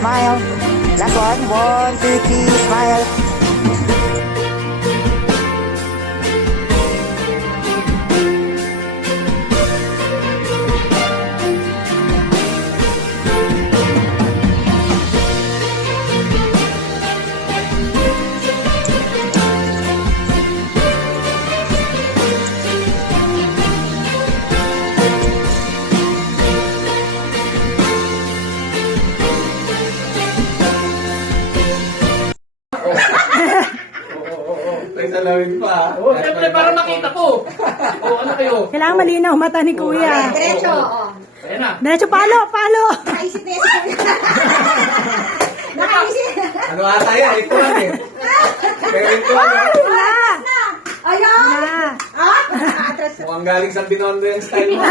smile. Last one. 1, 2, 3, smile. May salawin pa. Oh, siyempre para makita ko. Oh, ano kayo? Kailangan malinaw mata ni Kuya. Diretso. Ayan na. Diretso, palo, palo. Nakaisip na yan. Nakaisip. Ano ata yan? Ito lang eh. Pero ito lang. Wala. Ayun. Wala. Ah, atras. Mukhang galing sa Binondo yung style mo.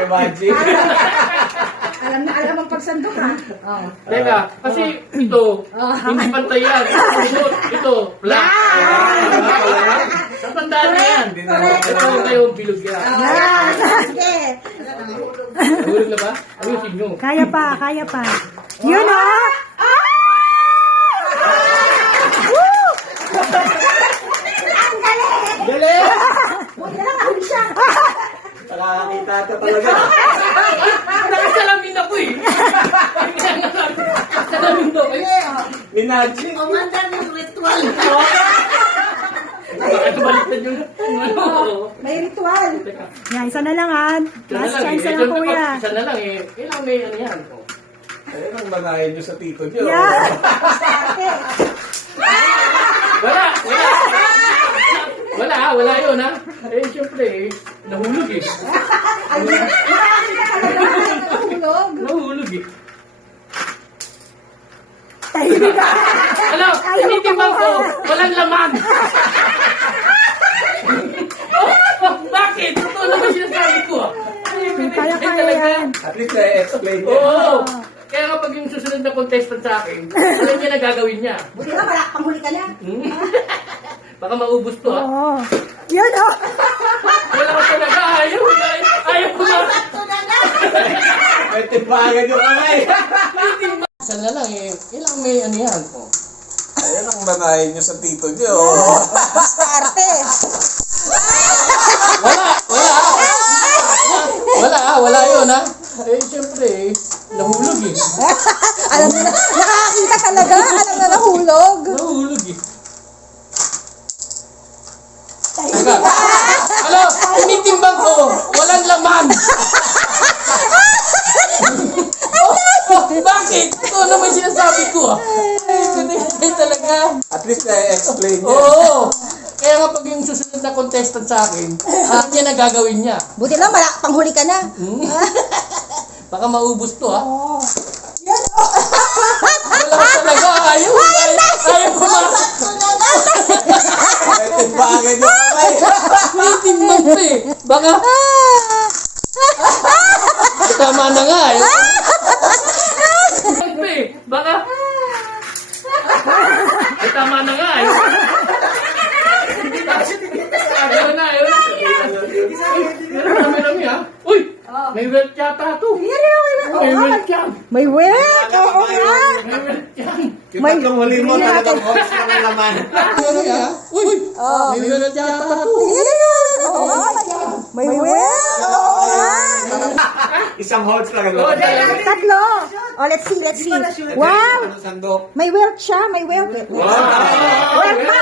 Imagine. Alam na alam ang pagsandok ha. Oh. Teka, kasi ito, hindi pantay yan. Ito, black. Natandaan na yan. Ito kayo bilog yan. Sige. Nahulog na ba? Ayusin nyo. Kaya pa, kaya pa. Yun oh. Ang galing. Galing! Huwag na lang ahon siya. Nakakakita ka talaga. Nakasalamin ako eh. Salamin daw. Minachi. Umandar yung ritual. Bakit baliktad yung ano? May ritual. Yan, isa na lang han. Last chance na lang Kuya. Isa na lang eh. Kailangan may ano yan. Ayun ang banayin nyo sa tito nyo. Yeah. Wala! Wala yun ha. Eh, siyempre eh. Nahulog eh. Tulog. Nahulog eh. Tahimik ka. Ano? Tinitimbang ko. Walang laman. Bakit? Totoo naman sinasabi ko ah. Kaya yan. At least na-explain niya. Oo. Kaya kapag yung susunod na contestant sa akin, alam niya na gagawin niya. Buti nga wala panghuli ka na. Baka maubos to ah. Oo. Yun oh. Wala ka talaga. Ayaw ko na. May timbangan yung kamay. Isa na lang eh. Kailangan may ano yan. Oh. Ayun ang banayin nyo sa tito nyo. Arte. Wala yun ha. Eh, siyempre eh. Nahulog eh. Alam mo na, nakakita talaga. Alam na nahulog. Nahulog eh. Teka. Hello, tinitimbang ko. Walang laman. Bakit? Ito naman sinasabi ko ah. Ay, talaga. At least na-explain niya. Oo. Kaya nga pag yung susunod na contestant sa akin, alam niya na gagawin niya. Buti lang wala panghuli ka na. Baka maubos to ah. Yan o. Wala ka talaga. Ayaw ko na. May timbangan yung kamay. Tinitimbang ko eh. Baka. Tama na nga eh. Baka. Ay, tama na nga eh. Ayaw na, ayaw na. Marami-rami ha. Uy! May welt yata ito. May welt yan. May wet. Oo nga. May welt yan. Yung tatlong huli mo, talagang horse na ng laman. Uy! May welt yata ito. May wet. Oo nga. Isang horse lang. Oo, dahil- Tatlo. Oh, let's see, let's see. Wow. Sandok. May welt siya, may welt. Welt pa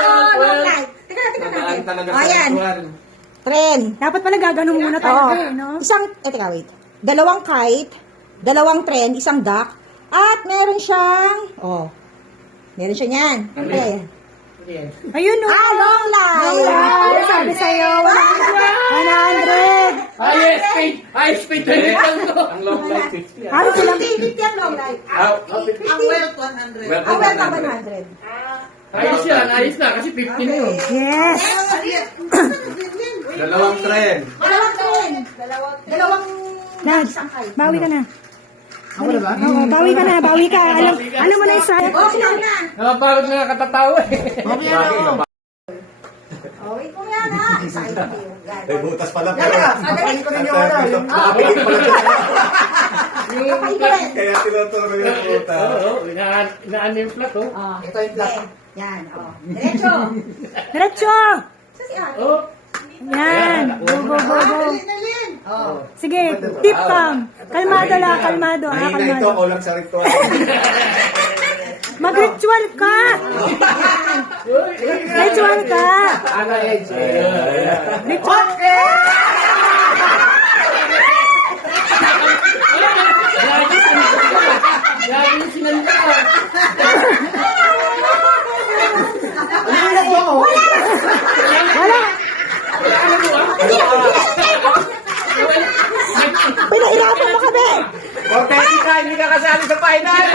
o. Long light. Teka Nadaan natin. talaga O sa yan. ritual. Friend. Dapat pala gaganon muna talaga eh, no? Isang, teka wait. Dalawang kite, dalawang trend, isang duck, at meron siyang, meron siya niyan. Okay. Ayun no. Long light. Ay, sabi sa'yo, 100. High speed na rin lang to. Ang long life 50. Ano sila? 50 ang long light. Ang wealth 100. Ang wealth 100. Ayos yan, ayos na. Kasi 50 na yun. Yes. Dalawang trend. Dalawang trend. Dalawang Dad, isang kite. bawi ka na. Ako na ba? Oo, bawi ka na, bawi ka. Alam mo na yung sa... Okay na. Nakapagod na katatawa eh. Wait mo yan ha. Excited yun. May butas pala. Yan, pero- adalhin ko na yung ano, yung- Nakapigil pala. Kakain. Kaya tinuturo yung puta. Oo, inaan yung flat, oh. Ito yung black. Yan, Diretso. Diretso! Sa si Ate. Oh. Yan. Go, go, go, go. Oh. Sige, tip cam. Kalmado lang, kalmado. Mahina ito, Kalmado. kulang sa ritual. Mag-ritual ka! Ritual ka! Ana Edge. Ritual! Lagi yung sinanda. Wala! Pinahirapan mo kami! Cortesi ka, hindi ka kasali sa final!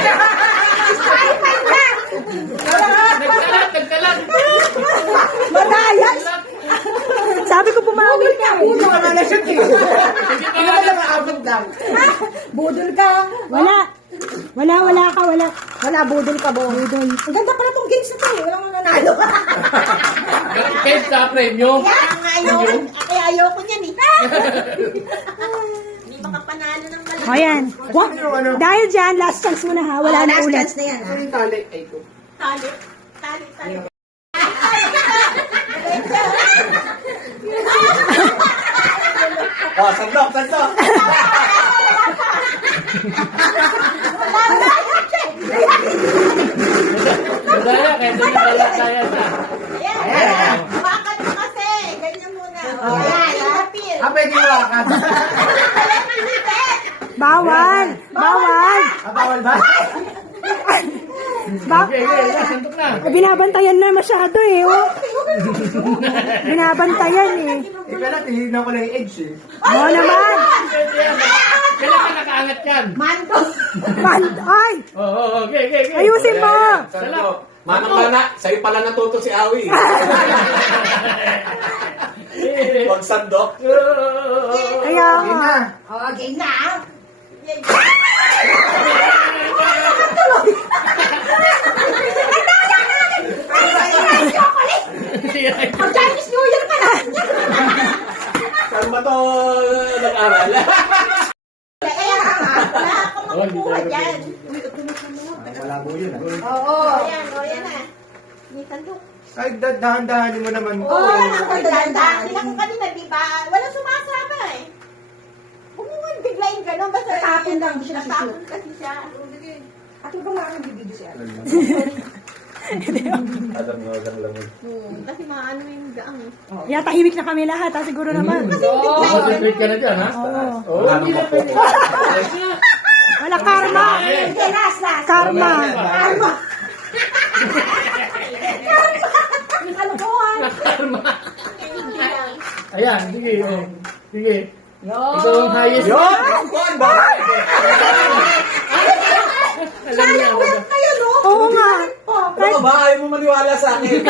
Nagkalat. Madayas! Sabi ko pumawi ka. Budol ka na siya, Budol ka. Wala ka, wala. Wala, budol ka, Bong. Budol. Ang ganda pala tong games na to, eh. Walang mananalo. Kahit sa premium. Kaya ayoko niyan, eh. Hindi makapanalo ng malaki. O yan. Dahil dyan, last chance mo na ha. Wala na last ulit. chance na yan, ha? Yung tali. Ay ko. Tali. Oh, sandok! Madaya, kaya doon yung talatayan na. Ayan. Hawakan mo kasi. Ganyan muna. Ayan. Apil. Pwede yung wakan. Bawal! Bawal ba? Okay, sandok na. Binabantayan na masyado eh. Oh. Binabantayan eh. Ika na, tinignan ko na yung edge eh. Oo naman. Kailangan nakaangat yan. Manto. Ay! Oo, okay. Ayusin mo! Sandok. Manang-mana, sa'yo pala natuto si Awi. Pag sandok. Kaya nga. Game na. Chinese New Year ka na. Saan ba to nag-aral? Wala akong makukuha dyan. Malabo yun ah. Oo. Ayan na. May sandok. Kahit dahan-dahanin mo naman. Oo, nakakaganda. Tingnan ko kanina, di ba? Walang sumasama eh. Bumuwan bigla yung gano'n. Basta tapon lang. Natapon kasi siya. At huwag kang makakabibigyo siya. Adam nga walang lamig. Kasi maano yung gaang eh. Kaya tahimik na kami lahat ha, siguro naman. Concentrate ka na dyan, ha? Oo. Ano ba po? Wala karma. Hindi, last. Karma. Karma. Kalokohan. Ayan, sige. Sige. Ikaw ang highest. Yun! Kuhan ba? Alam niya. Sayang kayo, no? Oo nga. Ano ba? Ayaw mo maniwala sa akin.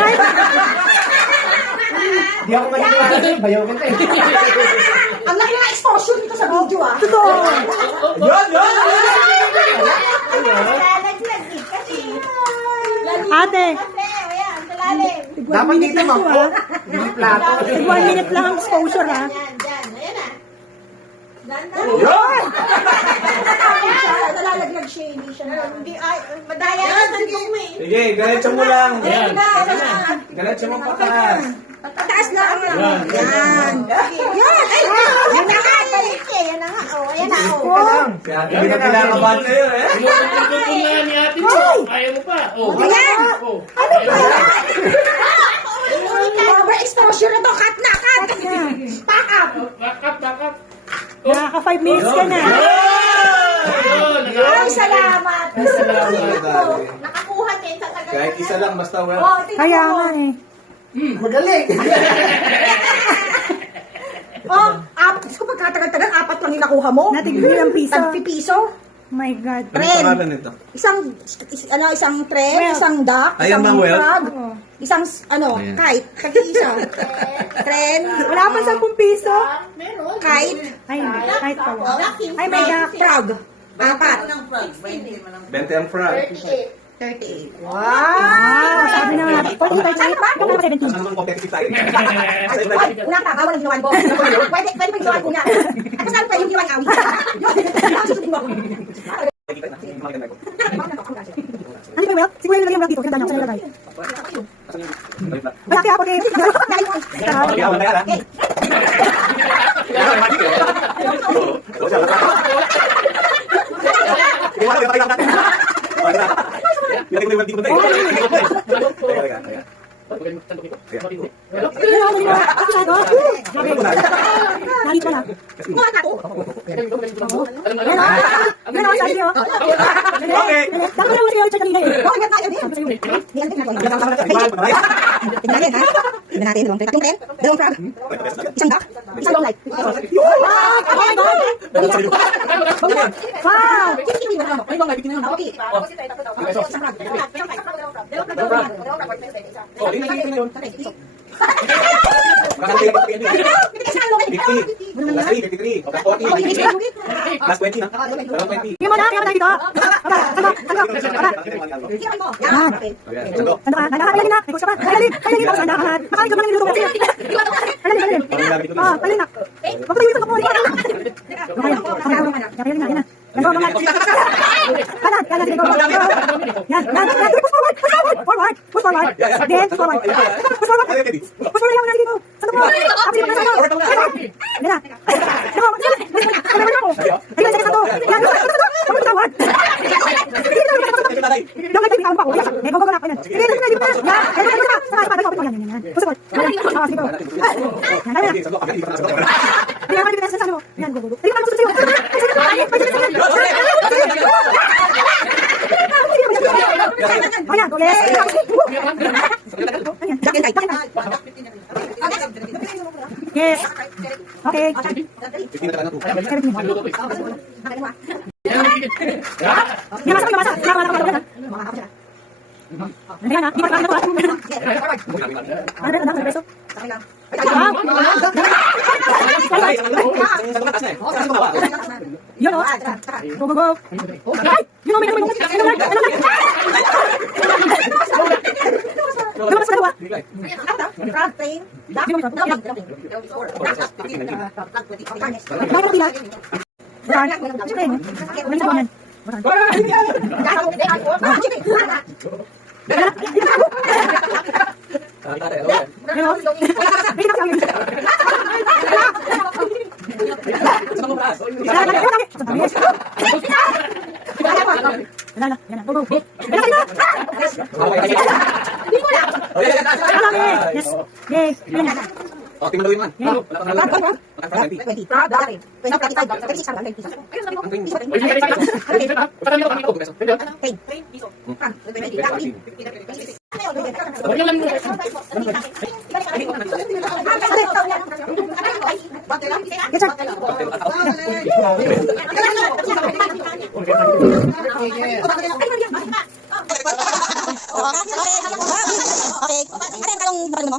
Di ako maniwala sa'yo. Bayaw kita eh. Ang laki ng exposure nito sa video, ah. Totoo. Yun! Lalaglag eh. Kasi, Ate. kasi, ayan, sa lalim. Dapat dito lang to ha. Hindi plato. 1 minute lang ang exposure ha. Yan, dyan. Ayan na. Yun! Nalalaglag siya, hindi siya na. Hindi, ay, madaya na sa mo eh. Sige, ganito mo lang. Ayan. Ganito mo pataas. Pataas na ang Yan. Yan. Yan. Ay, yan na nga. Balik eh. Yan na nga. Oh, ayan na. Oh. Si ate, hindi ka kinakabahan sa'yo eh. Inuuntong na ni ate mo. Kaya mo pa. Oh. Ayan. Oh. Ano ba yan? Overexposure na to. Cut na, cut. Pack up. Back up. Nakaka 5 minutes ka na. Ay, salamat. Salamat. Nakakuha din sa tagal. Kahit isa lang, basta well. Oh, tingnan Kaya mo. nga eh. Magaling! Oh, Diyos ko, pagkatagal-tagal, 4 lang yung nakuha mo. Natigbilang piso. Tagpipiso. Oh my God. nito? Isang tren, Well. isang duck, Ayan isang ba, well? frog, Oo. isang, Ayan. kite. Tag-isa. Tren. Wala pa 10 piso. Meron. Kite. Ay, kahit pala. Duck, Ay, may duck. Frog. 4. 20 ang frog. 38. Wow! Sabi na nga. 48 ba? Yung mga 17. Ano naman competitive tayo? Ay, una ka, bawal ang ginawan ko. Pwede ba yung ginawan ko niya? At saan pa yung ginawan awit? Yun, ang susunod mo. Narito na. Yan ako sabi niyo. Okay. Dapat naman siya yung chat kanina eh. Tignan ha? Tignan natin, dalawang crab. Dalawang crab. Isang duck. Isang long light. Oh my God! Wow! Okay. Isang crab. Last 20 na. 20. Sige mo na, kaya mo tayo dito. Aba, sandok. Yan. Sandok ka, nakakalagin na. May gusto ka. Kalagin. Ako sandok ka. Makain ka ba ng niluto mo? Kalagin. Oh, kalagin na. Huwag tayo dito. Okay. Kalagin na. Yan po, mga. Kanan, sige ko. Yan. Push forward. Then, push forward. Push forward lang natin dito. Sandok mo. Yan na. Yes. Okay. Yun o. Go. Ay! Yun o, may lumabas sa dalawa. Crab, plain, duck, dumpling. Bakit mo tila? Bukan. Siyempre, no? May sabunan. Oh, tingnan mo yun man. Okay. Ano yung talong bakal mo?